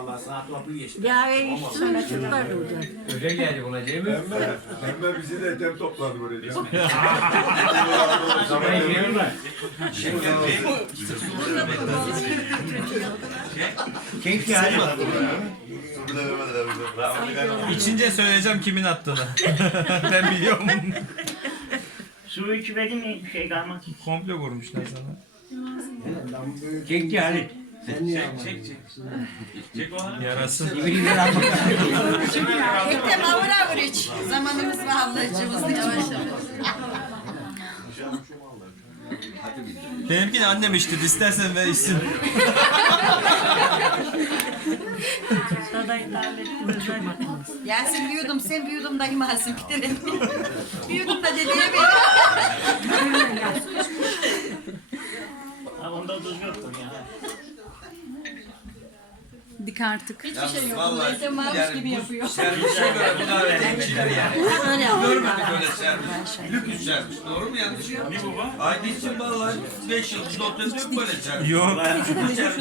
vallahi saat toplu geçti. Ya hiç sana çıkmadı hocam. Öyle geldi ona değil mi? Pembe bizi de etem topladı buraya. Sabah geliyorlar. Keyif yani. İçince söyleyeceğim kimin attığını. Ben biliyorum. Su içmedin mi bir şey kalmaz. Komple vurmuşlar sana. Keyif yani. Yarası. Etem avura vur hiç. Zamanımız var ablacığımız yavaş yavaş. Benimkini annem içti. İstersen ver içsin. Sadayı davetli çok bakmaz. Yasin bir yudum, sen bir yudum da imasın bitirelim. Bir yudum da dedeye ver. Ha, onda tuz yoktur ya. Dik artık. Hiçbir şey yok. Vallahi Etem mamuş gibi yapıyor. Servise göre bu davetiyeciler yani. Görmedik öyle servis. Lüks servis. Doğru mu yanlış mı? Ne bu? Aydın'cığım vallahi 5 yıl oturdu yok böyle servis. Yok. Servis